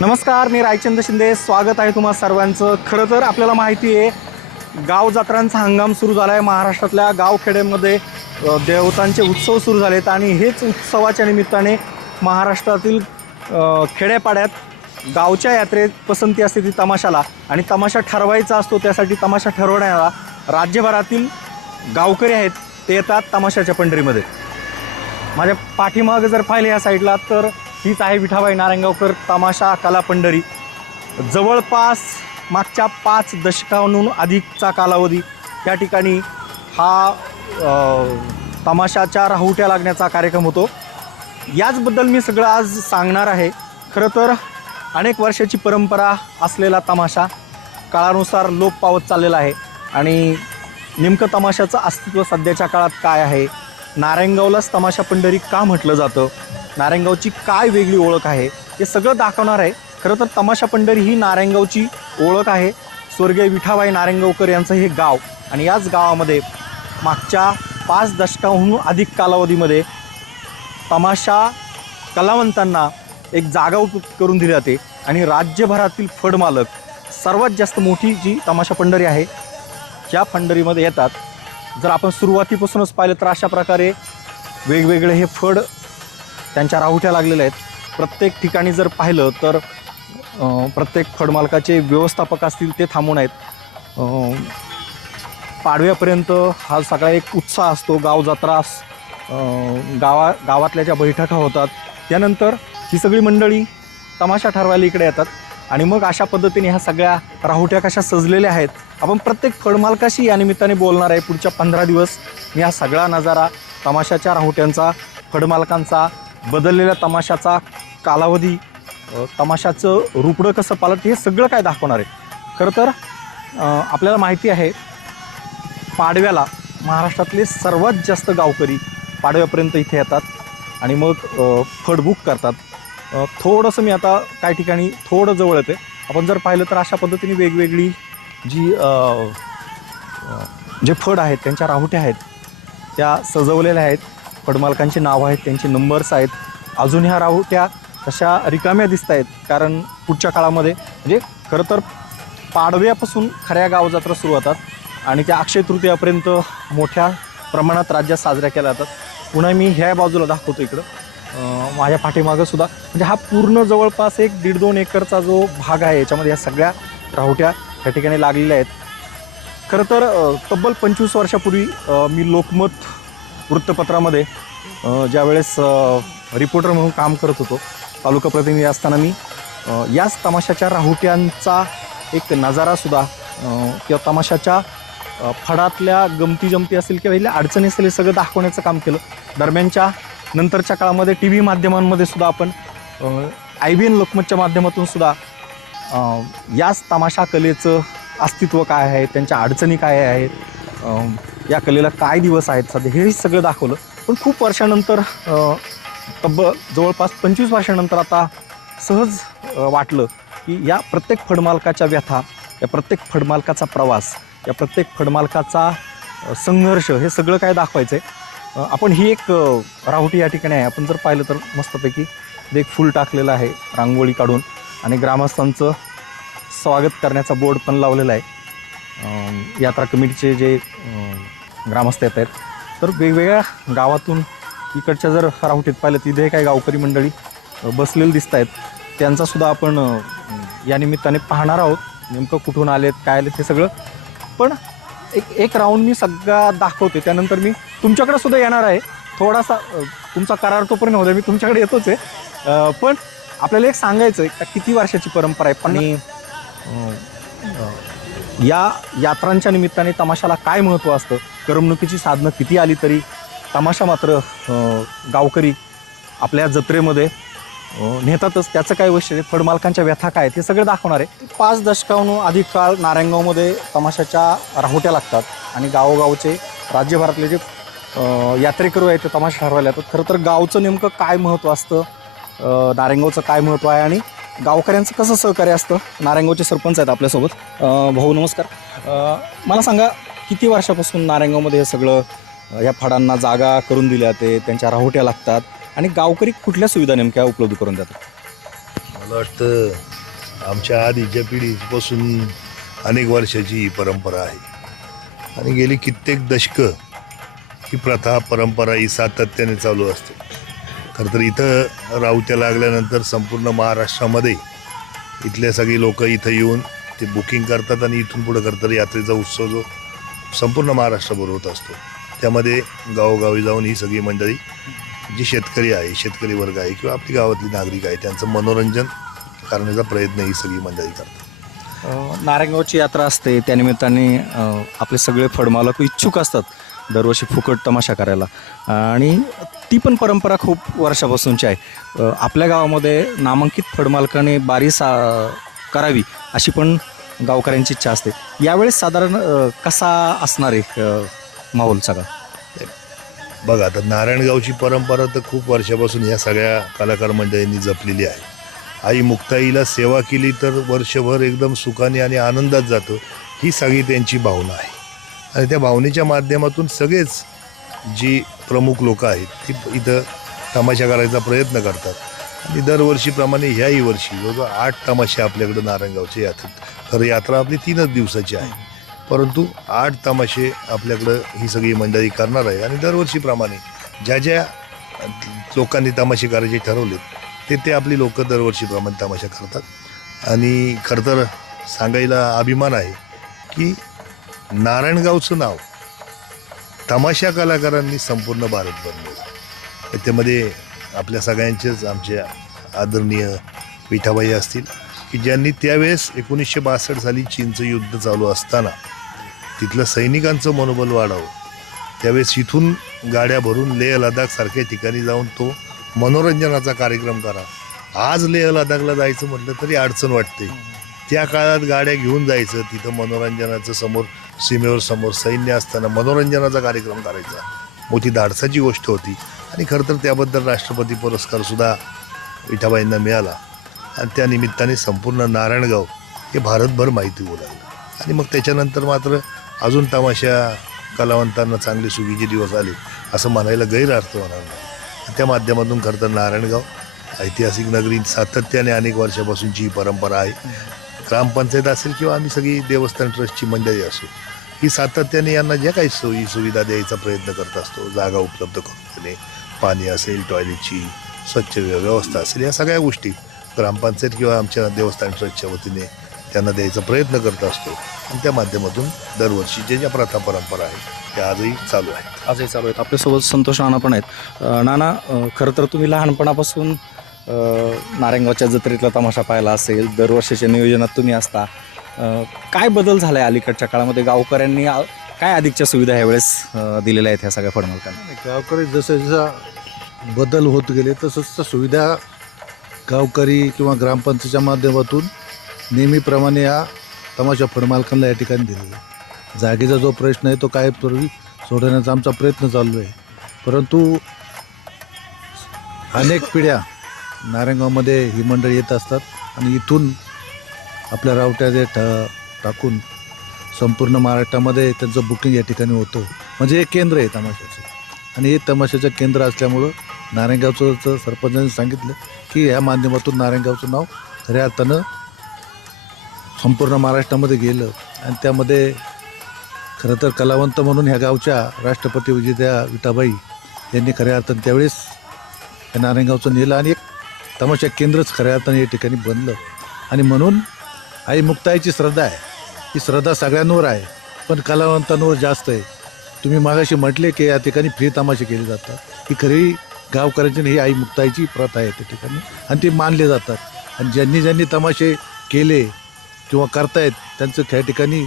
नमस्कार मी रायचंद्र शिंदे. स्वागत आहे तुम्हा सर्वांचं. खरं तर आपल्याला माहिती आहे गाव जत्रांचा हंगाम सुरू झाला आहे महाराष्ट्रातल्या गावखेड्यांमध्ये देवतांचे उत्सव सुरू झालेत आणि हेच उत्सवाच्या निमित्ताने महाराष्ट्रातील खेड्यापाड्यात गावच्या यात्रेत पसंती असते ती तमाशाला. आणि तमाशा ठरवायचा असतो त्यासाठी तमाशा ठरवण्याला राज्यभरातील गावकरी आहेत ते येतात तमाशाच्या पंढरीमध्ये. माझ्या पाठीमागं जर पाहिले या साईडला तर हीच आहे विठाबाई नारायणगावकर तमाशा कला पंढरी. जवळपास मागच्या पाच दशकांहून अधिकचा कालावधी या ठिकाणी हा तमाशाच्या राहुट्या लागण्याचा कार्यक्रम होतो. याचबद्दल मी सगळं आज सांगणार आहे. खरं तर अनेक वर्षाची परंपरा असलेला तमाशा काळानुसार लोप पावत चाललेला आहे. आणि नेमकं तमाशाचं अस्तित्व सध्याच्या काळात काय आहे? नारायणगावलाच तमाशा पंढरी का म्हटलं जातं? नारायणगावची काय वेगळी ओळख आहे? हे सगळं दाखवणार आहे. खरं तर तमाशा पंढरी ही नारायणगावची ओळख आहे. स्वर्गीय विठाबाई नारायणगावकर यांचं हे गाव. आणि याच गावामध्ये मागच्या पाच दशकाहून अधिक कालावधीमध्ये तमाशा कलावंतांना एक जागा उप करून दिली जाते. आणि राज्यभरातील फडमालक सर्वात जास्त मोठी जी तमाशा पंढरी आहे या पंढरीमध्ये येतात. जर आपण सुरुवातीपासूनच पाहिलं तर अशा प्रकारे वेगवेगळे हे फड त्यांच्या राहुट्या लागलेल्या आहेत. प्रत्येक ठिकाणी जर पाहिलं तर प्रत्येक फडमालकाचे व्यवस्थापक असतील ते थांबून आहेत. पाडव्यापर्यंत हा सगळा एक उत्साह असतो गाव जत्रा गावा गावातल्या ज्या बैठका होतात त्यानंतर ही सगळी मंडळी तमाशा ठरवायला इकडे येतात. आणि मग अशा पद्धतीने ह्या सगळ्या राहुट्या कशा सजलेल्या आहेत आपण प्रत्येक खडमालकाशी या निमित्ताने बोलणार आहे. पुढच्या पंधरा दिवस मी हा सगळा नजारा तमाशाच्या राहुट्यांचा खडमालकांचा बदललेल्या तमाशाचा कालावधी तमाशाचं रुपडं कसं पालट हे सगळं काय दाखवणार आहे? खरं तर आपल्याला माहिती आहे पाडव्याला महाराष्ट्रातले सर्वात जास्त गावकरी पाडव्यापर्यंत इथे येतात आणि मग अ, फड बुक करतात. थोडंसं मी आता काही ठिकाणी थोडं जवळ येते आपण जर पाहिलं तर अशा पद्धतीने वेगवेगळी जी जे फड आहेत त्यांच्या राहुट्या आहेत त्या सजवलेल्या आहेत. पडमालकांची नावं आहेत त्यांचे नंबर्स आहेत. अजून ह्या राहुट्या तशा रिकाम्या दिसत आहेत कारण पुढच्या काळामध्ये म्हणजे खरं तर पाडव्यापासून खऱ्या गाव जत्रा सुरू होतात आणि त्या अक्षय तृतीयापर्यंत मोठ्या प्रमाणात राज्यात साजऱ्या केल्या जातात. पुन्हा मी ह्या बाजूला दाखवतो इकडं. माझ्या पाठीमागं सुद्धा म्हणजे हा पूर्ण जवळपास एक दीड दोन एकरचा जो भाग आहे याच्यामध्ये ह्या सगळ्या राहुट्या ह्या ठिकाणी लागलेल्या आहेत. खरं तर तब्बल पंचवीस वर्षापूर्वी मी लोकमत वृत्तपत्रामध्ये ज्यावेळेस रिपोर्टर म्हणून काम करत होतो तालुका प्रतिनिधी असताना मी याच तमाशाच्या राहुट्यांचा एक नजारासुद्धा किंवा तमाशाच्या फडातल्या गमती जमती असेल किंवा इथल्या अडचणी असेल हे सगळं दाखवण्याचं काम केलं. दरम्यानच्या नंतरच्या काळामध्ये टी व्ही माध्यमांमध्ये सुद्धा आपण आय बी एन लोकमतच्या माध्यमातून सुद्धा याच तमाशा कलेचं अस्तित्व काय आहे त्यांच्या अडचणी काय आहेत या कलेला काय दिवस आहेत सध्या हे सगळं दाखवलं. पण खूप वर्षानंतर अं, तब्बल जवळपास पंचवीस वर्षानंतर आता सहज वाटलं की या प्रत्येक फडमालकाच्या व्यथा या प्रत्येक फडमालकाचा प्रवास या प्रत्येक फडमालकाचा संघर्ष हे सगळं काय दाखवायचं आहे आपण ही एक राहुटी या ठिकाणी आहे. आपण जर पाहिलं तर मस्तपैकी एक फूल टाकलेलं आहे रांगोळी काढून आणि ग्रामस्थांचं स्वागत करण्याचा बोर्ड पण लावलेला आहे. यात्रा कमिटीचे जे ग्रामस्थ येत आहेत तर वेगवेगळ्या गावातून इकडच्या जर राहुटीत पाहिलं तिथे काही गावकरी मंडळी बसलेले दिसत आहेत. त्यांचासुद्धा आपण या निमित्ताने पाहणार आहोत नेमकं कुठून आलेत काय आलेत हे सगळं. पण एक एक राऊंड मी सगळा दाखवते त्यानंतर मी तुमच्याकडे सुद्धा येणार आहे. थोडासा तुमचा करार तोपर्यंत होता मी तुमच्याकडे येतोच आहे. पण आपल्याला एक सांगायचं आहे का किती वर्षाची परंपरा आहे? पण या यात्रांच्या निमित्ताने तमाशाला काय महत्त्व असतं? करमणुकीची साधनं किती आली तरी? तमाशा मात्र गावकरी आपल्या जत्रेमध्ये नेतातच. त्याचं काय वैशिष्ट्य फडमालकांच्या व्यथा काय ते हे सगळं दाखवणार आहे. पाच दशकाहून अधिक काळ नारायणगावमध्ये तमाशाच्या राहुट्या लागतात. आणि गावोगावचे राज्यभरातले जे यात्रेकरू आहेत ते तमाशा ठरवायला येतात खरं तर गावचं नेमकं काय महत्त्व असतं? नारायणगावचं काय महत्त्व आहे? आणि गावकऱ्यांचं कसं सहकार्य असतं? नारायणगावचे सरपंच आहेत आपल्यासोबत. अं, भाऊ नमस्कार. अं, मला सांगा किती वर्षापासून नारायणगावमध्ये हे सगळं अं, या फडांना जागा करून दिल्या ते त्यांच्या राहुट्या लागतात आणि गावकरी कुठल्या सुविधा नेमक्या उपलब्ध करून देतात? मला वाटतं आमच्या आधीच्या पिढीपासून अनेक वर्षाची ही परंपरा आहे. आणि गेली कित्येक दशकं ही प्रथा परंपरा ही सातत्याने चालू असते. खरं तर इथं रावत्या लागल्यानंतर संपूर्ण महाराष्ट्रामध्ये इथले सगळी लोक इथं येऊन ते बुकिंग करतात आणि इथून पुढं करतात यात्रेचा उत्सव जो संपूर्ण महाराष्ट्रभर होत असतो. त्यामध्ये गावोगावी जाऊन ही सगळी मंडळी जी शेतकरी आहे शेतकरी वर्ग आहे किंवा आपली गावातली नागरिक आहे त्यांचं मनोरंजन करण्याचा प्रयत्न ही सगळी मंडळी करतात. नारायणगावची यात्रा असते त्यानिमित्ताने आपले सगळे फडमालक इच्छुक असतात. दरवर्षी फुकट तमाशा करायला. आणि ती पण परंपरा खूप वर्षापासूनची आहे. आपल्या गावामध्ये नामांकित फडमालकाने बारी सा करावी अशी पण गावकऱ्यांची इच्छा असते. यावेळेस साधारण कसा असणार आहे माहोल सगळा? बघा आता नारायणगावची परंपरा तर खूप वर्षापासून या सगळ्या कलाकार मंडळींनी जपलेली आहे. आई मुक्ताईला सेवा केली तर वर्षभर एकदम सुखाने आणि आनंदात जातं ही सगळी त्यांची भावना आहे. आणि त्या भावनेच्या माध्यमातून सगळेच जी प्रमुख लोक आहेत ती इथं तमाशा करायचा प्रयत्न करतात. आणि दरवर्षीप्रमाणे ह्याही वर्षी जवळजवळ आठ तमाशे आपल्याकडं नारायणगावचे यात्रेत. खरं यात्रा आपली तीनच दिवसाची आहे. परंतु आठ तमाशे आपल्याकडं ही सगळी मंडळी करणार आहे. आणि दरवर्षीप्रमाणे ज्या ज्या लोकांनी तमाशे करायचे ठरवलेत ते ते आपली लोक दरवर्षीप्रमाणे तमाशा करतात. आणि खरं तर सांगायला अभिमान आहे की नारायणगावचं नाव तमाशा कलाकारांनी संपूर्ण भारत बनवलं त्याच्यामध्ये आपल्या सगळ्यांचेच आमच्या आदरणीय विठाबाई असतील की ज्यांनी त्यावेळेस एकोणीसशे बासष्ट साली चीनचं युद्ध चालू असताना तिथलं सैनिकांचं मनोबल वाढावं. त्यावेळेस इथून गाड्या भरून लेह लदाखसारख्या ठिकाणी जाऊन तो मनोरंजनाचा कार्यक्रम करा. आज लेह लडाखला जायचं म्हटलं तरी अडचण वाटते. त्या काळात गाड्या घेऊन जायचं तिथं मनोरंजनाचं समोर सीमेवर समोर सैन्य असताना मनोरंजनाचा कार्यक्रम करायचा. मोठी धाडसाची गोष्ट होती. आणि खरं तर त्याबद्दल राष्ट्रपती पुरस्कारसुद्धा विठाबाईंना मिळाला. आणि त्यानिमित्ताने संपूर्ण नारायणगाव हे भारतभर माहिती होऊ लागलं. आणि मग त्याच्यानंतर मात्र अजून तमाशा कलावंतांना चांगले सुगीचे दिवस आले असं म्हणायला गैरअर्थ होणार नाही. त्या माध्यमातून खरं तर नारायणगाव ऐतिहासिक नगरी सातत्याने अनेक वर्षापासूनची ही परंपरा आहे. ग्रामपंचायत असेल किंवा आम्ही सगळी देवस्थान ट्रस्टची मंडळी असो ही सातत्याने यांना ज्या काही सोयी सुविधा द्यायचा प्रयत्न करत असतो जागा उपलब्ध करून देणे पाणी असेल टॉयलेटची स्वच्छ व्यवस्था असेल या सगळ्या गोष्टी ग्रामपंचायत किंवा आमच्या देवस्थान ट्रस्टच्या वतीने त्यांना द्यायचा प्रयत्न करत असतो. आणि त्या माध्यमातून दरवर्षी जे ज्या प्रथा परंपरा आहेत त्या आजही चालू आहेत. आजही चालू आहेत. आपल्यासोबत संतोष नाना पण आहेत. नाना खरं तर तुम्ही लहानपणापासून नारायणगावच्या जत्रेतला तमाशा पाहिला असेल दरवर्षीच्या नियोजनात तुम्ही असता. काय बदल झाला आहे अलीकडच्या काळामध्ये? गावकऱ्यांनी काय अधिकच्या सुविधा यावेळेस दिलेल्या आहेत ह्या सगळ्या फडमालकांना गावकरी जसं जसा बदल होत गेले तसंच सुविधा गावकरी किंवा ग्रामपंचायतच्या माध्यमातून नेहमीप्रमाणे या तमाशा फडमालकांना या ठिकाणी दिलेला आहे. जागेचा जो प्रश्न आहे तो काय पूर्वी सोडवण्याचा आमचा प्रयत्न चालू आहे. परंतु अनेक पिढ्या नारायणगावमध्ये ही मंडळी येत असतात आणि इथून आपल्या रावट्या जे टा टाकून संपूर्ण महाराष्ट्रामध्ये त्यांचं बुकिंग या ठिकाणी होतं. म्हणजे हे केंद्र आहे तमाशाचं. आणि हे तमाशाचं केंद्र असल्यामुळं नारायणगावचं सरपंचांनी सांगितलं की या माध्यमातून नारायणगावचं नाव खऱ्या अर्थानं संपूर्ण महाराष्ट्रामध्ये गेलं आणि त्यामध्ये खरं तर कलावंत म्हणून ह्या गावच्या राष्ट्रपती विजेत्या विटाबाई यांनी खऱ्या अर्थानं त्यावेळेस या नारायणगावचं नेलं आणि एक तमाशा केंद्रच खऱ्या अर्थाने या ठिकाणी बनलं. आणि म्हणून आई मुक्ताईची श्रद्धा आहे. ही श्रद्धा सगळ्यांवर आहे. पण कलावंतांवर जास्त आहे. तुम्ही मागाशी म्हटले की या ठिकाणी फ्री तमाशे केले जातात. ही खरी गावकऱ्यांची ही आई मुक्ताईची प्रथा आहे त्या ठिकाणी. आणि ते मानले जातात. आणि ज्यांनी ज्यांनी तमाशे केले किंवा करतायत त्यांचं त्या ठिकाणी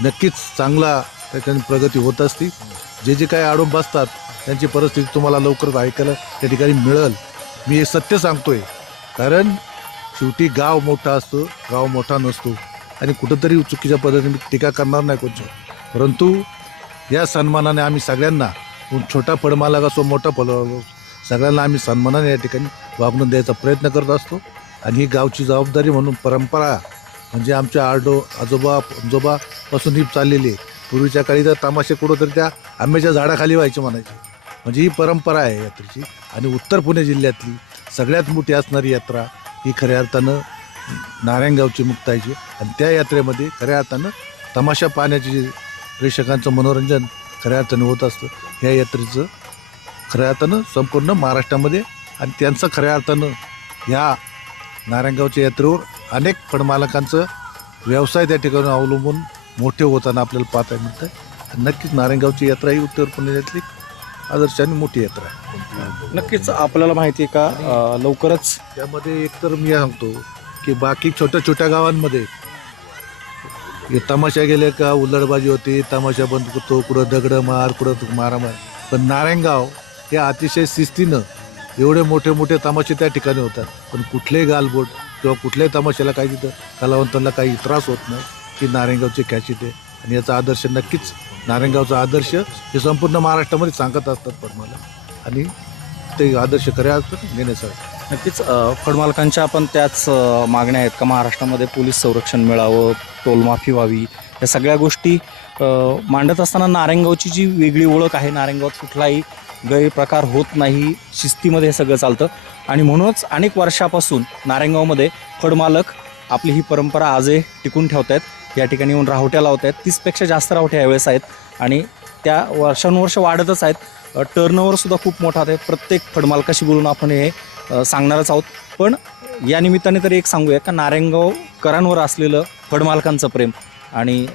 नक्कीच चांगला त्या ठिकाणी प्रगती होत असते. जे जे काही आडून बसतात त्यांची परिस्थिती तुम्हाला लवकरच ऐकायला त्या ठिकाणी मिळेल. मी हे सत्य सांगतोय. कारण शेवटी गाव मोठा असतो गाव मोठा नसतो. आणि कुठंतरी चुकीच्या पद्धतीने मी टीका करणार नाही कोणचं परंतु या सन्मानाने आम्ही सगळ्यांना कोण छोटा फळमालक असो मोठा फळ सगळ्यांना आम्ही सन्मानाने या ठिकाणी वागणूक द्यायचा प्रयत्न करत असतो. आणि ही गावची जबाबदारी म्हणून परंपरा म्हणजे आमच्या आडो आजोबा आजोबापासून ही चाललेली आहे. पूर्वीच्या काळी तर तमाशे कुठं त्या आंब्याच्या झाडाखाली व्हायचे म्हणायचे. म्हणजे ही परंपरा आहे यात्रेची. आणि उत्तर पुणे जिल्ह्यातली सगळ्यात मोठी असणारी यात्रा ही खऱ्या अर्थानं नारायणगावची मुक्ताईची. आणि त्या यात्रेमध्ये खऱ्या अर्थानं तमाशा पाहण्याची जे प्रेक्षकांचं मनोरंजन खऱ्या अर्थानं होत असतं. ह्या यात्रेचं खऱ्या अर्थानं संपूर्ण महाराष्ट्रामध्ये आणि त्यांचं खऱ्या अर्थानं ह्या नारायणगावच्या यात्रेवर अनेक फडमालकांचं व्यवसाय त्या ठिकाणी अवलंबून मोठे होताना आपल्याला पाहता मिळतं नक्कीच नारायणगावची यात्रा ही उत्तर पुण्यातली आदर्श आणि मोठी यात्रा आहे. नक्कीच आपल्याला माहिती आहे का अ, लवकरच त्यामध्ये एकतर मी सांगतो की बाकी छोट्या छोट्या गावांमध्ये हे तमाशा गेले का उल्लडबाजी होती तमाशा बंद करतो कुठं दगडं मार कुठं मारामार पण नारायणगाव हे अतिशय शिस्तीनं एवढे मोठे मोठे तमाशे त्या ठिकाणी होतात. पण कुठलेही गालबोट किंवा कुठल्याही तमाशाला काही तिथं कलावंतांना काही त्रास होत नाही की नारायणगावची कॅचिट आहे. आणि याचा आदर्श नक्कीच नारायणगावचा आदर्श हे संपूर्ण महाराष्ट्रामध्ये सांगत असतात फडमाला आणि ते आदर्श खऱ्या असतात घेण्यासाठी नक्कीच फडमालकांच्या पण त्याच मागण्या आहेत का महाराष्ट्रामध्ये पोलीस संरक्षण मिळावं टोलमाफी व्हावी या सगळ्या गोष्टी मांडत असताना नारायणगावची जी वेगळी ओळख आहे नारायणगावात कुठलाही गैरप्रकार होत नाही शिस्तीमध्ये हे सगळं चालतं. आणि म्हणूनच अनेक वर्षापासून नारायणगावमध्ये फडमालक आपली ही परंपरा आजही टिकून ठेवत आहेत या ठिकाणी येऊन राहुट्या लावत आहेत. तीसपेक्षा जास्त राहुट्या यावेळेस आहेत. आणि त्या वर्षानुवर्ष वाढतच आहेत. टर्नओव्हरसुद्धा खूप मोठा आहे. प्रत्येक फडमालकाशी बोलून आपण हे सांगणारच आहोत. पण या निमित्ताने तरी एक सांगूया का नारायणगावकरांवर असलेलं फडमालकांचं प्रेम आणि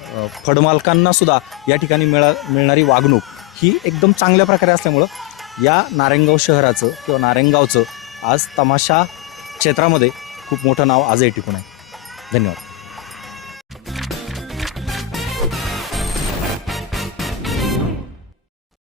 फडमालकांनासुद्धा या ठिकाणी मिळा मिळणारी वागणूक ही एकदम चांगल्या प्रकारे असल्यामुळं या नारायणगाव शहराचं किंवा नारायणगावचं आज तमाशा क्षेत्रामध्ये खूप मोठं नाव आजही टिकून आहे. धन्यवाद.